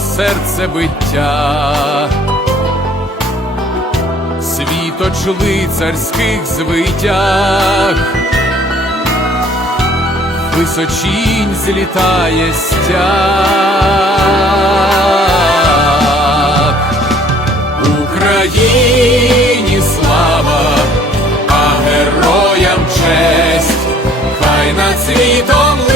серце биття, світоч лицарських звитяг, височінь злітає стяг. Україні слава, а героям честь, хай над світом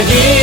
而。